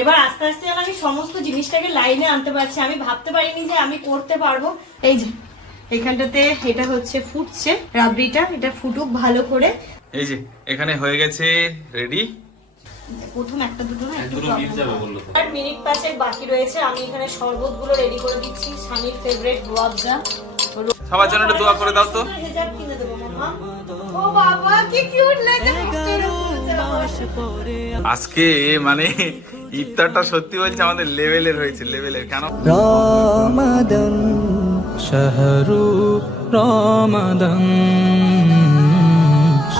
এবার আস্তে আস্তে আমি সমস্ত জিনিসটাকে লাইনে আনতে পারছি। আমি ভাবতে পারিনি যে আমি করতে পারবো। এই যে এখানটাতে এটা হচ্ছে ফুটছে রাবড়িটা, এটা ফুটুক ভালো করে। এই যে এখানে হয়ে গেছে রেডি। প্রথম একটা দুটো না একটু আর মিনিট 5 বাকি রয়েছে। আমি এখানে শরবত গুলো রেডি করে দিচ্ছি। স্বামীর ফেভারিট রুয়াবজা। সবার জন্য একটু দোয়া করে দাও তো। হেজাব কিনে দেবো মামা। ও বাবা কি কিউট লাগছে। আজকে মানে ইফতারটা সত্যি বলছে আমাদের লেভেলের হয়েছে, লেভেলের। কেন রমাদান শাহরু রমাদান।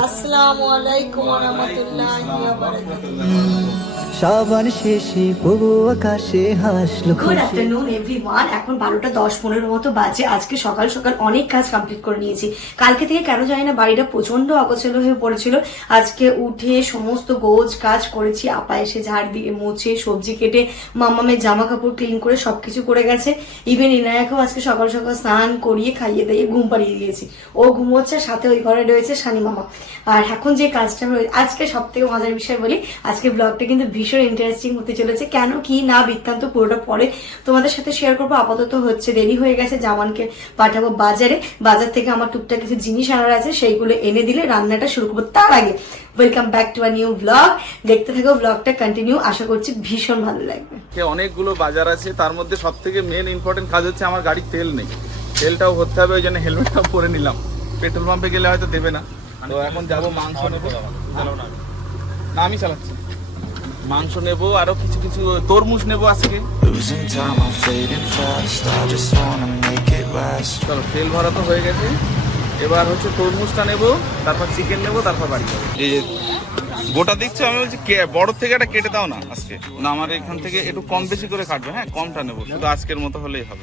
আসসালামু আলাইকুম ওয়া রাহমাতুল্লাহি ওয়া বারাকাতুহু। শাবান শেষে পূর্ব আকাশে হাসলো। Good afternoon everyone. এখন 12:10-15 মতো বাজে। আজকে সকাল সকাল অনেক কাজ কমপ্লিট করে নিয়েছি। কালকে থেকে কেন জানি না বাড়িটা প্রচন্ড অগোছালো হয়ে পড়েছিল। আজকে উঠে সমস্ত গোজ কাজ করেছি। আপা এসে ঝাড় দিয়ে মুছে সবজি কেটে মামামের জামা কাপড় ক্লিন করে সবকিছু করে গেছে। ইভেন ইনায়াকেও আজকে সকাল সকাল স্নান করিয়ে খাইয়ে দিয়ে ঘুম পাড়িয়ে দিয়েছি। ও ঘুমোচ্ছে, সাথে ওই ঘরে রয়েছে শানি মামা। আর এখন যে কাজটা আজকে সব থেকে মজার বিষয় বলি, আজকে ব্লগটা কিন্তু ভীষণ ইন্টারেস্টিং হতে চলেছে। কেন কি না বৃত্তান্ত পুরোটা পরে তোমাদের সাথে শেয়ার করবো। আপাতত হচ্ছে দেরি হয়ে গেছে, জামানকে পাঠাবো বাজারে। বাজার থেকে আমার টুকটাক কিছু জিনিস আনার আছে, সেইগুলো এনে দিলে রান্নাটা শুরু করবো। তার আগে welcome back to a new blog. দেখতে থাকো ব্লগটা কন্টিনিউ, আশা করছি ভীষণ ভালো লাগবে। অনেকগুলো বাজার আছে, তার মধ্যে সব থেকে মেন ইম্পর্টেন্ট কাজ হচ্ছে আমার গাড়ির তেল নেই। তেলটাও ভরতে হবে, ওই জন্য হেলমেটটাও পরে নিলাম। পেট্রোল পাম্পে গেলে হয়তো দেবে না। তো এখন যাবো মাংস নেবো। না আমি চালাচ্ছি। মাংস নেবো, আরো কিছু কিছু তরমুজ নেবো আজকে। চলো তেল ভরা তো হয়ে গেছে, এবার হচ্ছে তরমুজটা নেবো, তারপর চিকেন নেবো, তারপর বাড়ি যাবো। এই যে গোটা দেখছো, আমি বলছি বড় থেকে একটা কেটে দাও না আজকে। না আমার এখান থেকে একটু কম বেশি করে কাটবে। হ্যাঁ কমটা নেবো, শুধু আজকের মতো হলেই হবে।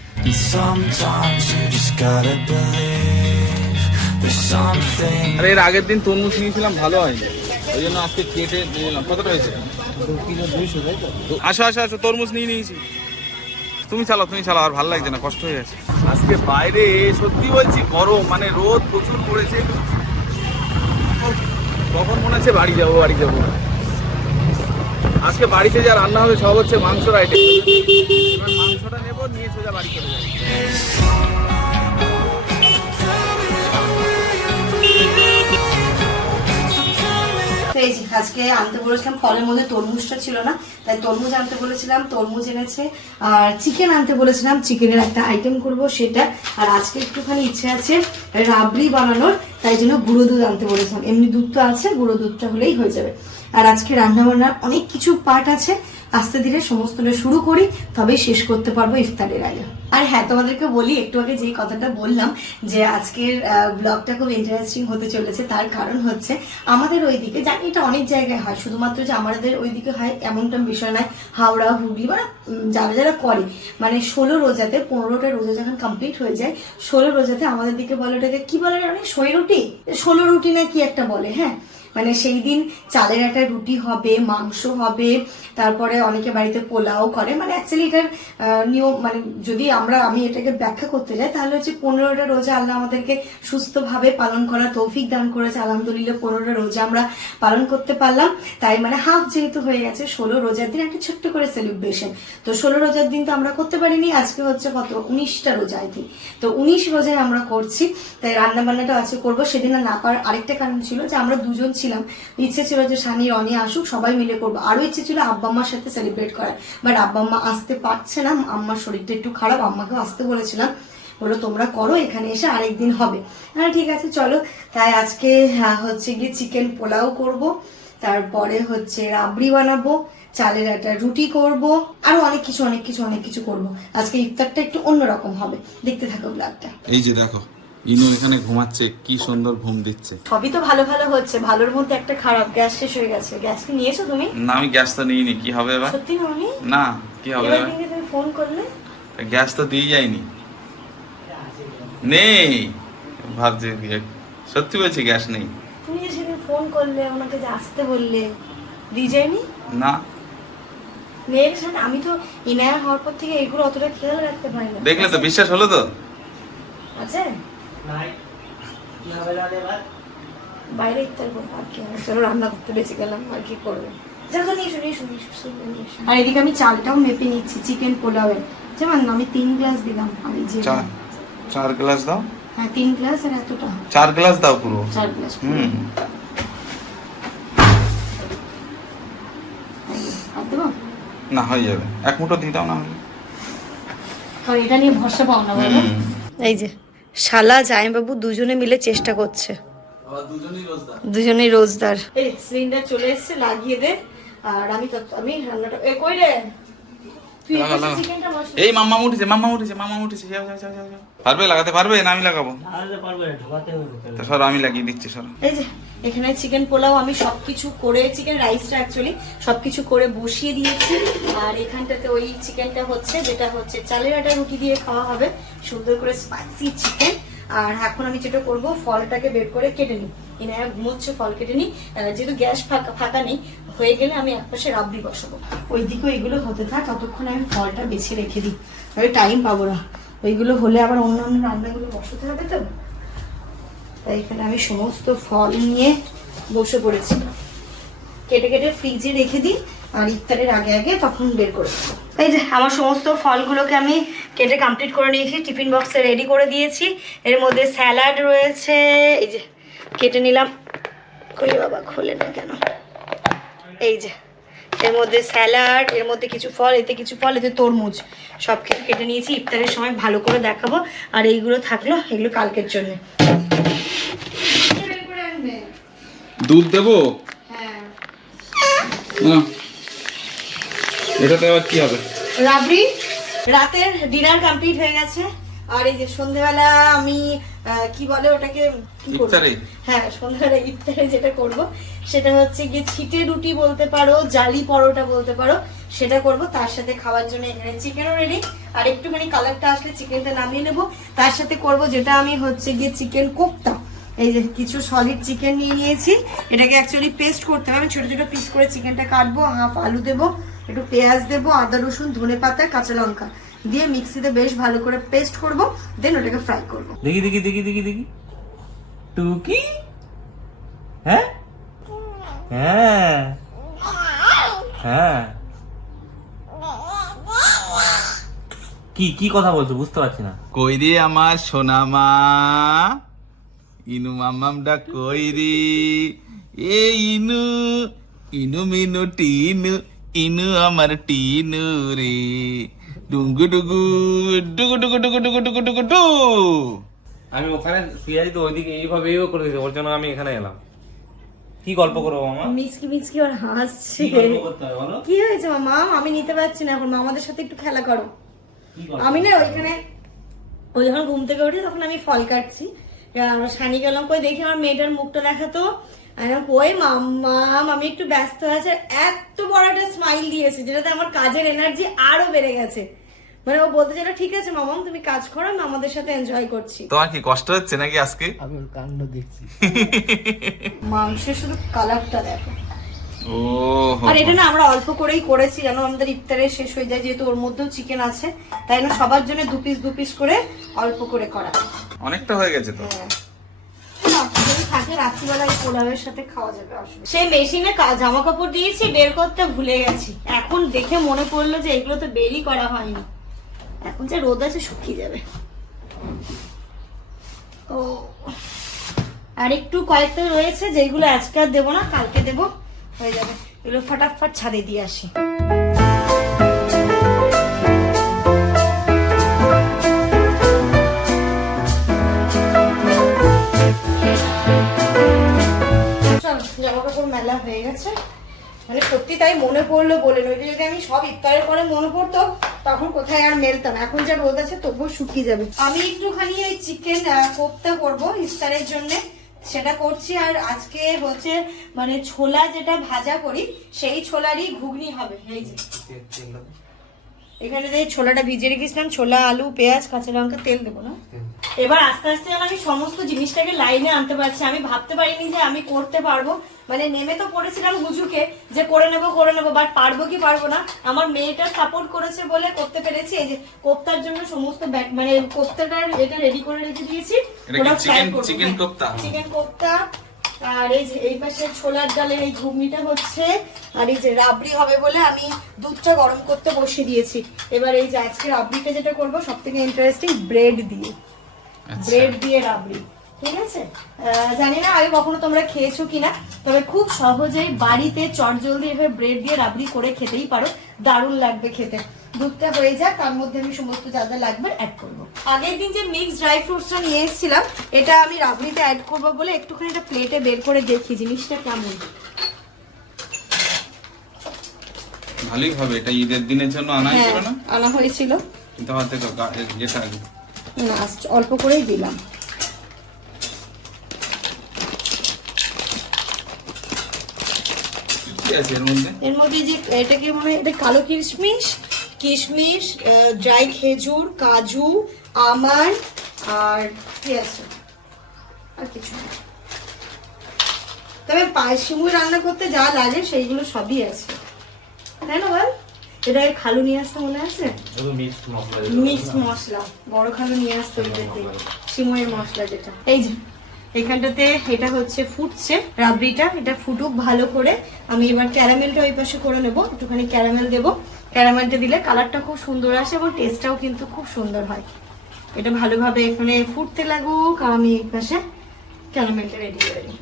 আরে এর আগের দিন তরমুজ নিয়েছিলাম, ভালো হয়নি, ওই জন্য আজকে কেটে নিলাম। কতটা হয়েছে? আসো আসো আসো, তরমুজ নিয়ে নিয়েছি। তুমি চালাও আর ভালো লাগছে না, কষ্ট হয়ে গেছে। আজকে বাইরে সত্যি বলছি গরম, মানে রোদ প্রচুর পড়েছে। কখন মনে হচ্ছে বাড়ি যাবো। আজকে বাড়িতে যা রান্না হবে সব হচ্ছে মাংসর আইটেম। মাংসটা নেবো, নিয়ে সোজা বাড়ি চলে যাবো। আজকে আনতে বলেছিলাম, ফলের মধ্যে তরমুজটা ছিল না, তাই তরমুজ আনতে বলেছিলাম, তরমুজ এনেছে। আর চিকেন আনতে বলেছিলাম, চিকেনের একটা আইটেম করব সেটা। আর আজকে একটুখানি ইচ্ছে আছে রাবড়ি বানানোর, তাই জন্য গুঁড়ো দুধ আনতে বলেছিলাম। এমনি দুধ তো আছে, গুঁড়ো দুধটা হলেই হয়ে যাবে। আর আজকে রান্না বান্নার অনেক কিছু পার্ট আছে, আস্তে ধীরে সমস্তটা শুরু করি, তবেই শেষ করতে পারবো ইফতারের আগে। আর হ্যাঁ, তোমাদেরকে বলি একটু আগে যে কথাটা বললাম যে আজকের ব্লগটা খুব ইন্টারেস্টিং হতে চলেছে, তার কারণ হচ্ছে আমাদের ওইদিকে, জানি এটা অনেক জায়গায় হয়, শুধুমাত্র যে আমাদের ওইদিকে হয় এমনটা বিষয় নয়। হাওড়া হুগলি মানে যারা যারা করে, মানে 16 রোজাতে 15টা রোজা যখন কমপ্লিট হয়ে যায়, 16 রোজাতে আমাদের দিকে বলে ওটাকে কি বলে, অনেক 16 রুটি না কি একটা বলে। হ্যাঁ, মানে সেই দিন চালের একটা রুটি হবে, মাংস হবে, তারপরে অনেকে বাড়িতে পোলাও করে। মানে অ্যাকচুয়ালি এটার নিয়ম, মানে যদি আমি এটাকে ব্যাখ্যা করতে যাই তাহলে হচ্ছে 15টা রোজা আল্লাহ আমাদেরকে সুস্থভাবে পালন করা তৌফিক দান করেছে। আলহামদুলিল্লাহ 15টা রোজা আমরা পালন করতে পারলাম, তাই মানে হাফ যেহেতু হয়ে গেছে, 16 রোজার দিন একটা ছোট্ট করে সেলিব্রেশন। তো 16 রোজার দিন তো আমরা করতে পারিনি, আজকে হচ্ছে কত 19টা রোজা আই থিঙ্ক। তো 19 রোজায় আমরা করছি, তাই রান্না বান্নাটা আজকে করবো। সেদিন না পারার আরেকটা কারণ ছিল যে আমরা দুজন ছিলাম, ইচ্ছে ছিল যে শানি রনি আসুক, সবাই মিলে করবো। আরো ইচ্ছে ছিল আব্বা আম্মার সাথে সেলিব্রেট করার, বাট আব্বা আম্মা আসতে পারছে না, আম্মার শরীরটা একটু খারাপ। আম্মাকেও আসতে বলেছিলাম, বলো তোমরা করো, এখানে এসে আরেকদিন হবে। হ্যাঁ ঠিক আছে চলো। তাই আজকে হচ্ছে গিয়ে চিকেন পোলাও করব, তারপরে হচ্ছে রাবড়ি বানাবো, চালের একটা রুটি করব, আরো অনেক কিছু করব। আজকে ইফতারটা একটু অন্যরকম হবে, দেখতে থাকো ব্লগটা। এই যে দেখো ইনু এখানে ঘুমাচ্ছে, কি সুন্দর ঘুম দিচ্ছে। সবই তো ভালো হচ্ছে, ভালোর মধ্যে একটা খারাপ, গ্যাস শেষ হয়ে গেছে। গ্যাস কি নিয়েছো তুমি? না আমি গ্যাস তো নিইনি, কি হবে এবার? সত্যি নাওনি? না কি হবে এবার এবার? কিন্তু তুমি ফোন করলে, গ্যাস তো দিয়ে যায়নি, নেই ভাবছি, সত্যি বলছি গ্যাস নেই। তুমি যে সেদিন ফোন করলে ওনাকে যে আসতে বললে, দিয়ে যায়নি না মেয়ের সাথে। আমি তো ইনায়া হওয়ার পর থেকে এগুলো অতটা খেয়াল রাখতে পারি না। দেখলে তো, বিশ্বাস হলো তো? আছে বাইরে ইফতার করবো, আর কি হবে, চলো রান্না করতে বেঁচে গেলাম, আর কি করবো। যখন নিয়ে আর এদিকে আমি চালটাও মেপে নিচ্ছি চিকেন পোলাওয়ের, যেমন আমি 3 গ্লাস দিলাম। আর এই যে 4 গ্লাস দাও। হ্যাঁ 3 গ্লাস আর এতটা 4 গ্লাস দাও পুরো। 4 গ্লাস। আর দেবো না, হয়ে যাবে, এক মুঠো দিয়ে দাও না হলে। কারণ এটা নিয়ে ভরসা পাও না বলো। এই যে শালা জামাইবাবু দুজনে মিলে চেষ্টা করছে, দুজনেই রোজদার। এই সিলিন্ডার চলে এসেছে, লাগিয়ে দে। আর আমি রান্নাটা কই রে তুই চিকেনটা বসা। এই মাম্মা উঠেছে যাও। পারবে লাগাতে, পারবে না আমি লাগাবো? তো সর, আমি লাগিয়ে দিচ্ছি, সর। এই যে এখানে চিকেন পোলাও আমি সবকিছু করে, চিকেন রাইসটা অ্যাকচুয়ালি সবকিছু করে বসিয়ে দিয়েছি। আর এখানটাতে ওই চিকেনটা হচ্ছে, যেটা হচ্ছে চালের আটা রুটি দিয়ে খাওয়া হবে, সুন্দর করে স্পাইসি চিকেন। আর এখন আমি যেটা করব, ফলটাকে বের করে কেটে নিই। এনারা ঘুমোচ্ছে, ফল কেটে নিই, যেহেতু গ্যাস ফাঁকা নেই। হয়ে গেলে আমি একপাশে রাবড়ি বসাবো, ওইদিকেও এগুলো হতে থাক, ততক্ষণ আমি ফলটা বেছে রেখে দিই, তবে টাইম পাবো না। ওইগুলো হলে আবার অন্যান্য রান্নাগুলো বসাতে হবে তো, তাই এখানে আমি সমস্ত ফল নিয়ে বসে পড়েছি। কেটে কেটে ফ্রিজে রেখে দিই, আর ইফতারের আগে তখন বের করে দেবো। এই যে আমার সমস্ত ফলগুলোকে আমি কেটে কমপ্লিট করে নিয়েছি, টিফিন বক্সে রেডি করে দিয়েছি। এর মধ্যে স্যালাড রয়েছে, এই যে কেটে নিলাম। কই বাবা, খোলে না কেন? এই যে এর মধ্যে স্যালাড, এর মধ্যে কিছু ফল, এতে কিছু ফল, এতে তরমুজ, সব কিছু কেটে নিয়েছি। ইফতারের সময় ভালো করে দেখাবো। আর এইগুলো থাকলো, এগুলো কালকের জন্য। দুধ দেবো? হ্যাঁ, এটাতে আবার কি হবে? রাবড়ি। রাতের ডিনার কমপ্লিট হয়ে গেছে। আর এই যে সন্ধ্যেবেলা আমি কি বলে ওটাকে, কি করব? হ্যাঁ, সন্ধ্যাবেলা ইফতারে যেটা করব সেটা হচ্ছে গিয়ে ছিটে রুটি বলতে পারো, জালি পরোটা বলতে পারো, সেটা করব। তার সাথে খাওয়ার জন্য এখানে চিকেনও রেডি। আর একটুখানি কালারটা আসলে চিকেনটা নামিয়ে নেব। তার সাথে করব যেটা আমি হচ্ছে গিয়ে চিকেন কোফতা। এই যে কিছু সলিড চিকেন নিয়ে নিয়েছি, এটাকে অ্যাকচুয়ালি পেস্ট করতে হবে। আমি ছোট ছোট পিস করে চিকেনটা কাটবো, হাফ আলু দেবো, একটু পেঁয়াজ দেবো, আদা রসুন ধনে পাতা কাঁচা লঙ্কা দিয়ে মিক্সিতে বেশ ভালো করে পেস্ট করব, দেন ওটাকে ফ্রাই করব। দেখি টুকি। হ্যাঁ হ্যাঁ হ্যাঁ, কি কথা বলছো বুঝতে পারছি না। কই রে আমার সোনা মা, ইনু মামামটা কই রে? এ ইনু, ইনু মিনু টিনু, ইনু আমার টিনু রে, ডুঙ্গু ডুগু ডুগু ডুগু ডুগু ডুগু ডুগু ডুগু ডু। আমি ওখানে শুয়ে আছি তো, ওইদিকে এইভাবেও করে দিয়েছে, ওর জন্য আমি এখানে এলাম। কি গল্প করবো মামা? মিসকি আর হাসছে। কি গল্প করতে হবে বলো? কি হয়েছে মামা? আমি নিতে পারছি না এখন, মামাদের সাথে একটু খেলা করো। আমি না ওইখানে, ওই যখন ঘুম থেকে উঠি তখন আমি ফল কাটছি, সানি গেলাম, কই দেখি আমার মেয়েটার মুখটা দেখাতো। কই মাম্মা, আমি একটু ব্যস্ত আছে, এত বড় একটা স্মাইল দিয়েছে, যেটাতে আমার কাজের এনার্জি আরো বেড়ে গেছে। মানে ও বলতে চাইলো, ঠিক আছে মামাম তুমি কাজ করো, আমি আমাদের সাথে এনজয় করছি। তোমার কি কষ্ট হচ্ছে নাকি আজকে? আমি ওর কাণ্ড দেখছি। মাংসের শুধু কালারটা দেখো। ও, আর এটা না আমরা অল্প করেই করেছি, যেন আমাদের ইফতারে শেষ হয়ে যায়, যেহেতু ওর মধ্যেও চিকেন আছে, তাই না সবার জন্য দু পিস করে অল্প করে করা। অনেকটা হয়ে গেছে তো। থাকে রাত্রিবেলা এই পোলাওয়ের সাথে খাওয়া যাবে, অসুবিধা। সেই মেশিনে জামা কাপড় দিয়েছি, বের করতে ভুলে গেছি। এখন দেখে মনে পড়লো যে এগুলো তো বেরই করা হয়নি। এখন যে রোদ আছে শুকিয়ে যাবে। ও, আর একটু কয়েকটা রয়েছে যেগুলো আজকে আর দেবো না, কালকে দেবো, হয়ে যাবে। এগুলো ফটাফট ছাদে দিয়ে আসি। জামা কাপড় মেলা হয়ে গেছে, মানে সত্যি তাই মনে পড়লো বলে, নইলে যদি আমি সব ইফতারের পরে মনে পড়তো তখন কোথায় আর মেলতাম। এখন যা রোদ আছে তবুও শুকিয়ে যাবে। আমি একটুখানি এই চিকেন কোফতা করবো ইফতারের জন্য, সেটা করছি। আর আজকে হচ্ছে মানে ছোলা যেটা ভাজা করি সেই ছোলারই ঘুগনি হবে। এই যে এখানে ছোলাটা ভিজিয়ে রেখেছিলাম, ছোলা আলু পেঁয়াজ কাঁচা লঙ্কা তেল দেবো না। এবার আস্তে আস্তে আমি সমস্ত জিনিসটাকে লাইনে আনতে পারছি। আমি ভাবতে পারিনি যে আমি করতে পারবো, মানে নেমে তো পড়েছিলাম হুজুকে যে করে নেবো, বাট পারবো কি পারবো না, আমার মেয়েটা সাপোর্ট করেছে বলে করতে পেরেছি। এই যে কোফতার জন্য সমস্ত মানে কোফতাটার এটা রেডি করে রেখে দিয়েছি। চিকেন কোফতা, চিকেন কোফতা আর এই যে এই পাশে ছোলার ডালের এই ঘুগনিটা হচ্ছে, আর এই যে রাবড়ি হবে বলে আমি দুধটা গরম করতে বসিয়ে দিয়েছি। এবার এই যে আজকে রাবড়িটা যেটা করবো সব থেকে ইন্টারেস্টিং, ব্রেড দিয়ে, ব্রেড দিয়ে রাবড়ি, ঠিক আছে? জানি না আগে কখনো তোমরা খেয়েছো কিনা, তবে খুব সহজেই বাড়িতে চটজলদি এভাবে ব্রেড দিয়ে রাবড়ি করে খেতেই পারো, দারুণ লাগবে খেতে। দুধটা হয়ে যাক, তার মধ্যে আমি সমস্ত যা যা লাগবে অ্যাড করবো। আগের দিন যে মিক্স ড্রাই ফ্রুটসটা নিয়ে এসেছিলাম, এটা আমি রাবড়িতে অ্যাড করবো বলে একটুখানি একটা প্লেটে বের করে দেখি জিনিসটা কেমন। ভালোই হবে, এটা ঈদের দিনের জন্য আনা হয়েছিল না? আনা হয়েছিল, কিন্তু হাতে যেটা না অল্প করেই দিলাম। কি আছে এর মধ্যে? এর মধ্যে যে এটাকে মনে হয় এটা কালো কিশমিশ, কিশমিশ, ড্রাই খেজুর, কাজু, আমন্ড, আর কি আছে আর কিছু না। তবে সিমুই রান্না করতে যা লাগে সেইগুলো সবই আছে, তাই না বল? এটা খালু নিয়ে আসতে মনে আছে, মিক্স মশলা, বড় খালু নিয়ে আসতে সিমুইয়ের মশলা যেটা। এই যে এখানটাতে এটা হচ্ছে ফুটছে রাবড়িটা, এটা ফুটুক ভালো করে। আমি এবার ক্যারামেলটা ওই পাশে করে নেব, একটুখানি ক্যারামেল দেবো। ক্যারামেলটা দিলে কালারটা খুব সুন্দর আসে এবং টেস্টটাও কিন্তু খুব সুন্দর হয়। এটা ভালোভাবে এখানে ফুটতে লাগুক, আর আমি এই পাশে ক্যারামেলটা রেডি করে নিই।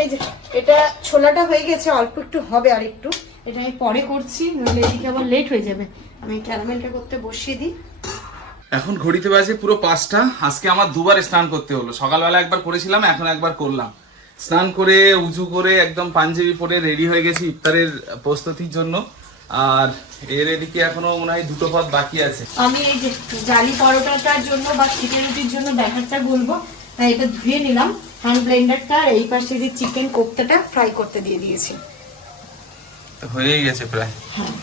এই যে এটা ছোলাটা হয়ে গেছে, অল্প একটু হবে আর একটু, এটা আমি পরে করছি, নইলে এদিকে আবার লেট হয়ে যাবে। আমি ক্যারামেলটা করতে বসিয়ে দিই। এখন ঘড়িতে বাজে পুরো 5টা। আজকে আমার দুবার স্নান করতে হলো, সকালবেলা একবার করেছিলাম, এখন একবার করলাম। স্নান করে উজু করে একদম পাঞ্জাবি পরে রেডি হয়ে গেছি ইফতারের প্রস্তুতির জন্য। আর এর এদিকে এখনো মনে হয় 2টো পদ বাকি আছে। আমি এই যে জালি পরোটাটার জন্য বা চিকেন রুটির জন্য ব্যাটারটা গুলবো, তাই এটা ধুয়ে নিলাম হ্যান্ড ব্লেন্ডারটা। এই পাশে যে চিকেন কোফতাটা ফ্রাই করতে দিয়ে দিয়েছি, হয়েই গেছে প্রায়। হ্যাঁ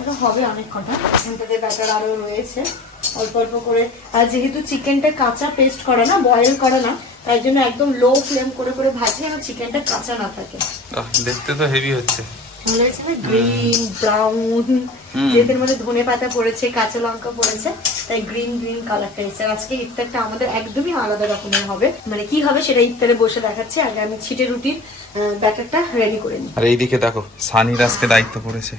এটা হবে অনেক কটা, এখানটাতে ব্যাটার আরো রয়েছে অল্প অল্প করে। আর যেহেতু চিকেনটা কাঁচা পেস্ট করা না, বয়েল করা না, তাই জন্য একদম লো ফ্লেম করে করে ভাজি যেন চিকেনটা কাঁচা না থাকে। দেখতে তো হেভি হচ্ছে, ভালো হয়েছে না? গ্রিন ব্রাউন, যেদের মধ্যে ধনে পাতা পড়েছে, কাঁচা লঙ্কা পড়েছে, তাই গ্রিন গ্রিন কালারটা এসেছে। আজকে ইফতারটা আমাদের একদমই আলাদা রকমের হবে, মানে কি হবে সেটা ইফতারে বসে দেখাচ্ছে। আগে আমি ছিটে রুটির ব্যাটারটা রেডি করে নিই। আর এইদিকে দেখো সানির আজকে দায়িত্ব পড়েছে।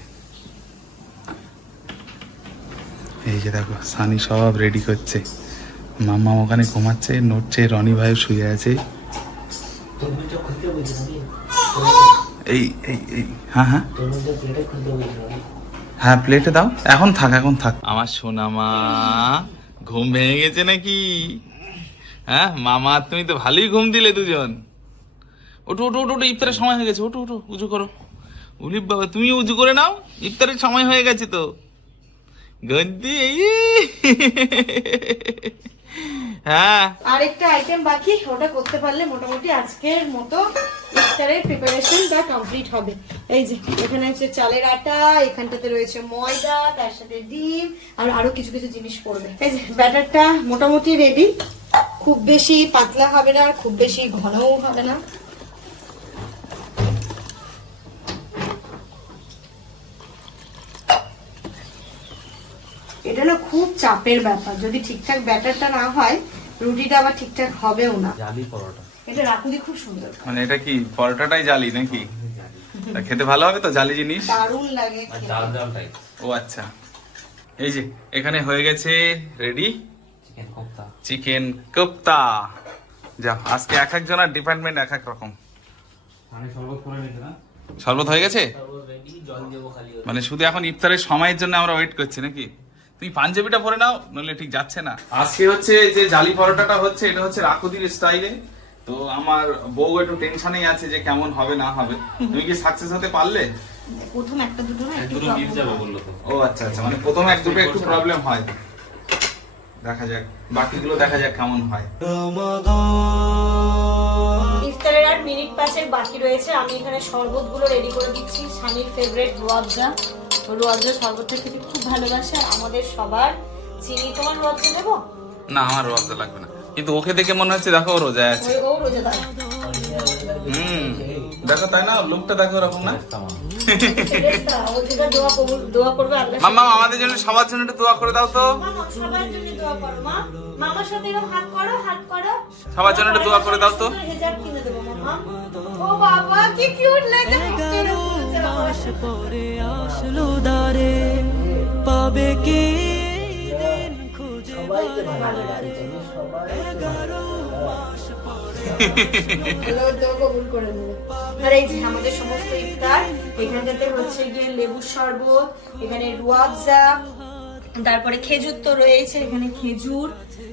এই যে দেখো সানি সব রেডি করছে, মাম্মা ওখানে ঘুমাচ্ছে, নড়ছে, রনি ভাই শুয়ে আছে। এই এই এই হ্যাঁ হ্যাঁ হ্যাঁ প্লেটে দাও, এখন থাক এখন থাক। আমার সোনা মা ঘুম ভেঙে গেছে নাকি? হ্যাঁ মামা তুমি তো ভালোই ঘুম দিলে দুজন। ওঠো ওঠো ওঠো ওঠো, ইফতারের সময় হয়ে গেছে, ওঠো ওঠো উজু করো। উলিপ বাবা তুমি উজু করে নাও, ইফতারের সময় হয়ে গেছে তো। গন্দি হ্যাঁ, আরেকটা আইটেম বাকি, ওটা করতে পারলে মোটামুটি আজকের মতো ইফতারের প্রিপারেশন বা কমপ্লিট হবে। এই যে এখানে হচ্ছে চালের আটা, এখানটাতে রয়েছে ময়দা, তার সাথে ডিম, আর আরো কিছু কিছু জিনিস পড়বে। এই যে ব্যাটারটা মোটামুটি রেডি, খুব বেশি পাতলা হবে না, খুব বেশি ঘনও হবে না। এটা না খুব চাপের ব্যাপার, যদি ঠিকঠাক ব্যাটারটা না হয় রুটিটা আবার ঠিকঠাক হবেও না। জালি পরোটা এটা রাকুদি খুব সুন্দর, মানে এটা কি পরোটাটাই জালি নাকি? তা খেতে ভালো হবে তো জালি জিনিস, দারুণ লাগে খেতে। ডাল ডাল টাইপ ও আচ্ছা। এই যে এখানে হয়ে গেছে ready chicken kofta. Chicken kofta. যাও আজকে এক একজনের ডিপার্টমেন্ট এক এক রকম। আমি শরবত করে নিতে না, শরবত হয়ে গেছে, রেডি, জল দেবো খালি। মানে শুধু এখন ইফতারের সময়ের জন্য আমরা ওয়েট করছি নাকি? তুমি পাঞ্জাবিটা পরে নাও, নইলে ঠিক যাচ্ছে না। আজকে হচ্ছে যে জালি পরোটাটা হচ্ছে, এটা হচ্ছে রাকুদির স্টাইলে। তো আমার বউ একটু টেনশনেই আছে যে কেমন হবে না হবে। তুমি কি সাকসেস হতে পারলে? প্রথম একটা দুটো না একটু দুটো মিট যাবে বললো তো। ও আচ্ছা আচ্ছা, মানে প্রথম এক দুটো একটু প্রবলেম হয়, দেখা যাক বাকিগুলো দেখা যাক কেমন হয়। ইফতারের আর মিনিট 5 বাকি রয়েছে। আমি এখানে শরবতগুলো রেডি করে দিচ্ছি। স্বামীর ফেভারিট রুয়াবজা, রুয়াবজা শরবতটা খেতে খুব ভালোবাসে আমাদের সবার। চিনি, তোমার রুয়াবজা দেবো? না আমার রোজা লাগবে না, কিন্তু ওকে দেখে মনে হচ্ছে দেখো ও রোজা আছে। ও রোজাদার। দেখো তাই না, লোকটা দেখো ওরকম না। ফেরেশতা, ও যেটা দোয়া করবে আল্লাহ। মাম্মা আমাদের জন্য সবার জন্য একটু দোয়া করে দাও তো। মামা সবার জন্য দোয়া করো মা। মামার সাথে এরকম হাত করো, হাত করো। সবার জন্য একটু দোয়া করে দাও তো। হেজাব কিনে দেবো মামা। ও বাবা কি কিউট লাগে। 11 মাস পরে আসলো দারে, পাবে কি দিন খুঁজে বারে, 11 মাস পরে আল্লাহ দোয়া কবুল করে নেবে। আর এই যে আমাদের সমস্ত ইফতার, এখানটাতে হচ্ছে গিয়ে লেবুর শরবত, এখানে রুয়াবজা, তারপরে খেজুর তো রয়েছে, এখানে খেজুর,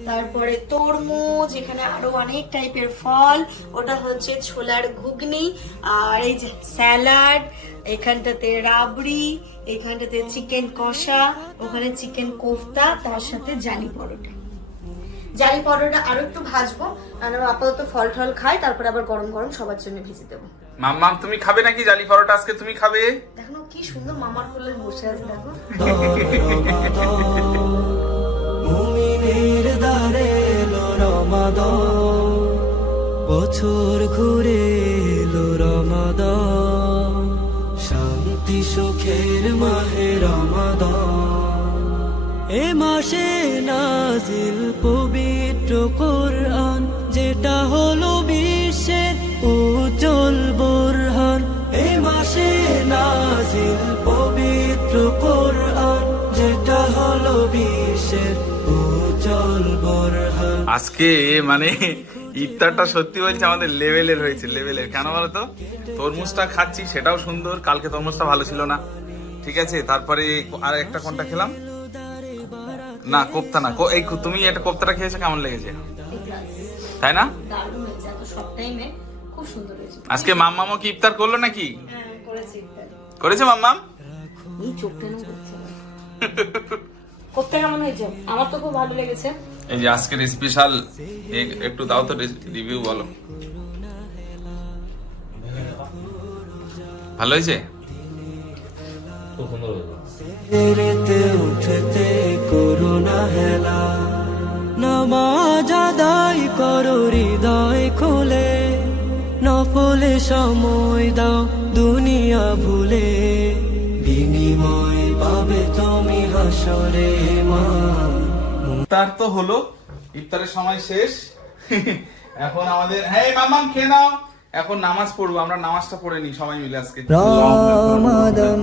তারপরে তরমুজ, এখানে আরো অনেক টাইপের ফল, ওটা হচ্ছে ছোলার ঘুগনি, আর এই যে স্যালাড, এখানটাতে রাবড়ি, এখানটাতে চিকেন কষা, ওখানে চিকেন কোফতা, তার সাথে জালি পরোটা। জালি পরোটা আরো একটু ভাজবো, আর আপাতত ফল টল খাই, তারপরে আবার গরম গরম সবার জন্য ভেজে দেবো। মাম্মা তুমি খাবে নাকি জালি পরোটা? আজকে তুমি খাবে? দেখো না কি সুন্দর মামার কোলে বসে আছে, দেখো। মুমিনের দ্বারে এলো রমাদান, বছর ঘুরে এলো রমাদান, শান্তি সুখের মাহে রমাদান। এ মাসে নাজিল পবিত্র কোরআন, যেটা হলো বিশ্বের উজ্জ্বল বোরহান। এ মাসে নাজিল পবিত্র কোরআন, যেটা হলো বিশ্বের উজ্জ্বল বোরহান। আজকে মানে ইফতারটা সত্যি বলছি আমাদের লেভেলের হয়েছে, লেভেলের। কেন বলতো, তরমুজটা খাচ্ছি সেটাও সুন্দর, কালকে তরমুজটা ভালো ছিল না, ঠিক আছে। তারপরে আর একটা কোনটা খেলাম না, কোপ্তা না, এই তুমি একটা কোপ্তাটা খেয়েছো, কেমন লেগেছে তাই না? দারুণ হয়েছে, এত সব টাইমে খুব সুন্দর হয়েছে। আজকে মাম্মামও কি ইফতার করলো নাকি? হ্যাঁ করেছি ইফতার। করেছে মাম্মাম? এই চোখটা না করছে কোপ্তা কেমন হয়েছে? আমার তো খুব ভালো লেগেছে। এই যে আজকের স্পেশাল, একটু দাও তো রিভিউ বলো। ভালো হয়েছে? খুব সুন্দর হয়েছে। সেরেতে উঠতে করোনা হেলা, নামাজ আদায় করো হৃদয় খুলে, নফলে সময় দাও দুনিয়া ভুলে, বিনিময় পাবে তুমি হাসরে মান। ইফতার তো হলো, ইফতারের সময় শেষ। এখন আমাদের, হ্যাঁ মাম্মাম খেয়ে নাও, এখন নামাজ পড়বো। আমরা নামাজটা পড়ে নিই সবাই মিলে আজকে। রমাদান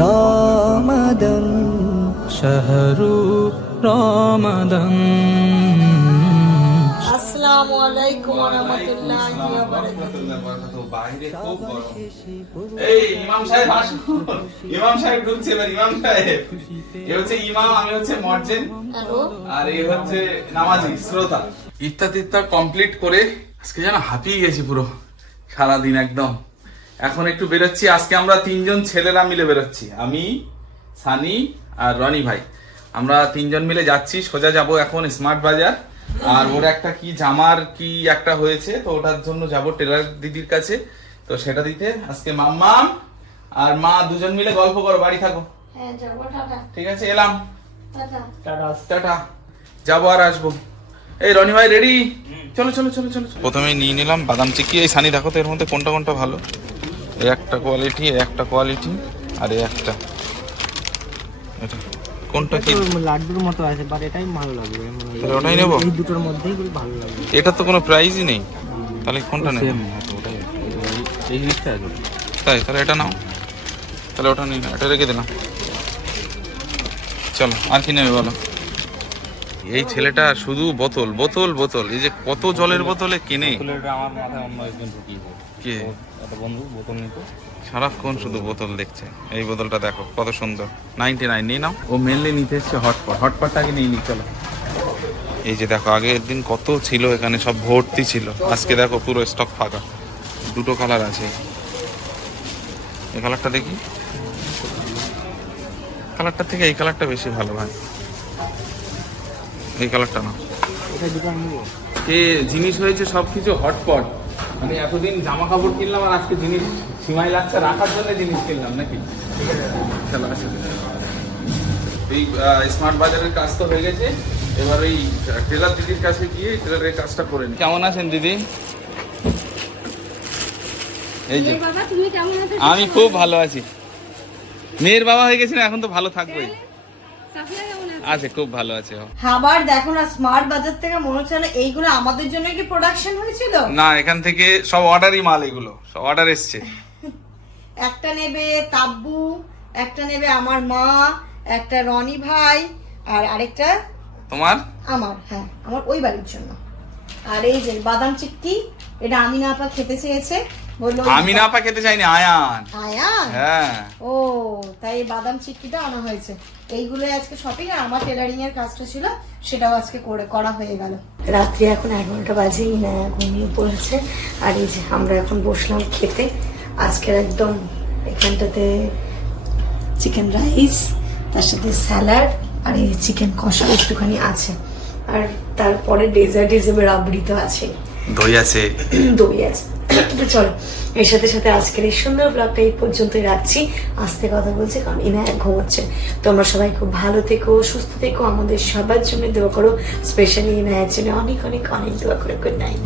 রমাদান শাহরু রমাদান। আসসালামু আলাইকুম ওয়া রাহমাতুল্লাহি ওয়া বারাকাতুহু। বাইরে খুব গরম। এই ইমাম সাহেব আসুন, ইমাম সাহেব ঢুকছে এবার। ইমাম সাহেব, এ হচ্ছে ইমাম, আমি হচ্ছে মর্জেন, হ্যালো। আর এই হচ্ছে নামাজি শ্রোতা। ইফতার কমপ্লিট করে আজকে যেন হাঁপিয়ে গেছি পুরো সারাদিন একদম। এখন একটু বেরোচ্ছি, আজকে আমরা 3 জন ছেলেরা মিলে বেরোচ্ছি, আমি, সানি আর রনি ভাই। আমরা 3 জন মিলে যাচ্ছি, সোজা যাব এখন স্মার্ট বাজার। আর ওর একটা কি জামার কি একটা হয়েছে, তো ওটার জন্য যাব টেলার দিদির কাছে, তো সেটা দিতে। আজকে মাম্মাম আর মা দুজন মিলে গল্প করো, বাড়ি থাকো। হ্যাঁ যাবো, টাটা ঠিক আছে, এলাম, টাটা। টাটা, যাবো আর আসবো। এই রনি ভাই রেডি? চলো চলো চলো চলো। প্রথমে নিয়ে নিলাম বাদাম চিকি। এই সানি দেখো তো এর মধ্যে কোনটা কোনটা ভালো। এই একটা কোয়ালিটি, একটা কোয়ালিটি, আর এই একটা, এটা কোনটা কি? লাড্ডুর মতো আছে, বাট এটাই ভালো লাগবে। তাহলে ওটাই নেবো। এই দুটোর মধ্যেই ভালো লাগবে। এটা তো কোনো প্রাইসই নেই, তাহলে কোনটা নেব? এই জিনিসটা আছে। তাই তাহলে এটা নাও, তাহলে ওটা নিই না, এটা রেখে দিলাম। চলো আর কি নেবে বলো। এই ছেলেটা শুধু বোতল বোতল বোতল, এই যে কত জলের বোতলে কিনে। বোতলটা আমার মাথায় অন্য একজন ঢুকিয়েছে। কে? একটা বন্ধু বোতল নিত, সারাক্ষণ শুধু বোতল দেখছে। এই বোতলটা দেখো কত সুন্দর, 99 নিয়ে নাও। ও মেনলি নিতে এসছে হটপট, হটপটটাকে নিয়ে নি। চলো, এই যে দেখো আগের দিন কত ছিল এখানে, সব ভর্তি ছিল। আজকে দেখো পুরো স্টক ফাঁকা। দুটো কালার আছে, এই কালারটা দেখি, কালারটা থেকে এই কালারটা বেশি ভালো ভাই। এই কালারটা না, এ জিনিস হয়েছে সবকিছু হটপট। মানে এতদিন জামা কাপড় কিনলাম, আর আজকে জিনিস সীমায় লাগছে রাখার জন্য জিনিস কিনলাম নাকি। চলো আসুন। এই স্মার্ট বাজারের কাজ তো হয়ে গেছে, এবার ওই টেলার দিদির কাছে গিয়ে টেলারের কাজটা করে নি। কেমন আছেন দিদি? এই যে বাবা তুমি কেমন আছো? আমি খুব ভালো আছি। মেয়ের বাবা হয়ে গেছি না, এখন তো ভালো থাকবোই। সাফিয়া কেমন আছে? আছে, খুব ভালো আছে ও। খাবার দেখো না, স্মার্ট বাজার থেকে মনে হচ্ছে না এইগুলো আমাদের জন্য কি প্রোডাকশন হয়েছিল। না, এখান থেকে সব অর্ডারই মাল, এগুলো সব অর্ডার এসছে। একটা নেবে তাব্বু, একটা নেবে আমার মা, একটা রনি ভাই, আর আরেকটা তোমার? আমার, হ্যাঁ আমার ওই বাড়ির জন্য। আর এই যে বাদাম চিক্কি, এটা আমিনা আপা খেতে চেয়েছে, বললো আমি না পা খেতে চাইনি, আয়ান। আয়ান, হ্যাঁ, ও তাই এই বাদাম চিক্কিটা আনা হয়েছে। এইগুলো আজকে শপিং, আর আমার টেলারিং এর কাজটা ছিল সেটাও আজকে করা হয়ে গেল। রাত্রি এখন 11টা বাজেই না, ঘুমিয়ে পড়েছে। আর এই যে আমরা এখন বসলাম খেতে। আজকের একদম এখানটাতে চিকেন রাইস, তার সাথে স্যালাড, আর এই চিকেন কষা একটুখানি আছে। আর তারপরে ডেজার্ট হিসেবে রাবড়ি তো আছে, দই আছে। দই আছে। তো চলো, এর সাথে সাথে আজকের এই সুন্দর ব্লগটা এই পর্যন্তই রাখছি। আস্তে কথা বলছি কারণ ইনায়া ঘুমোচ্ছে। তোমরা সবাই খুব ভালো থেকো, সুস্থ থেকো, আমাদের সবার জন্য দোয়া করো, স্পেশালি ইনায়ার জন্য অনেক অনেক অনেক দোয়া করো। Good night.